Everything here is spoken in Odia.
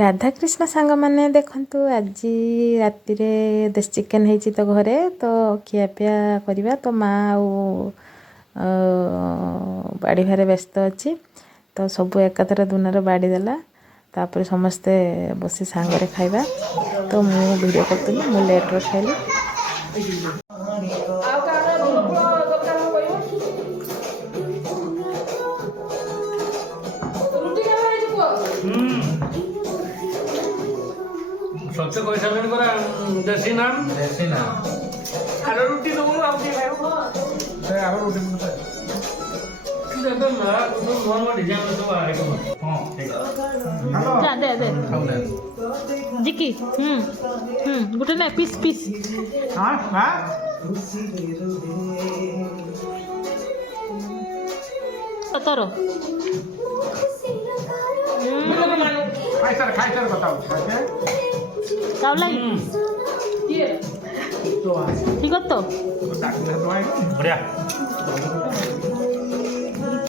ରାଧାକ୍ରିଷ୍ଣ ସାଙ୍ଗମାନେ ଦେଖନ୍ତୁ ଆଜି ରାତିରେ ଦେଶୀ ଚିକେନ୍ ହେଇଛି ତ ଘରେ ତ ଖିଆପିଆ କରିବା ତ ମା ଆଉ ବାଡ଼ି ଘରେ ବ୍ୟସ୍ତ ଅଛି ତ ସବୁ ଏକାଥରେ ଦୁନାରେ ବାଡ଼ି ଦେଲା ତାପରେ ସମସ୍ତେ ବସି ସାଙ୍ଗରେ ଖାଇବା ତ ମୁଁ ଭିଡ଼ିଓ କରୁଥିଲି ମୁଁ ଲେଟ୍ରେ ଖାଇଲି। स्वच्छ कैसा करा देसी नाम आरो रुटी दो आउ के खायो से आरो रुटी दो देखो ना तो नॉर्मल डिजाइन तो आ रे हां ठीक हेलो जा दे दे खाऊ दे जिकी गुटे ना पीस पीस हां हां तरो खाई सर बताओ कैसे चावलाई तो ठीक है तो बढ़िया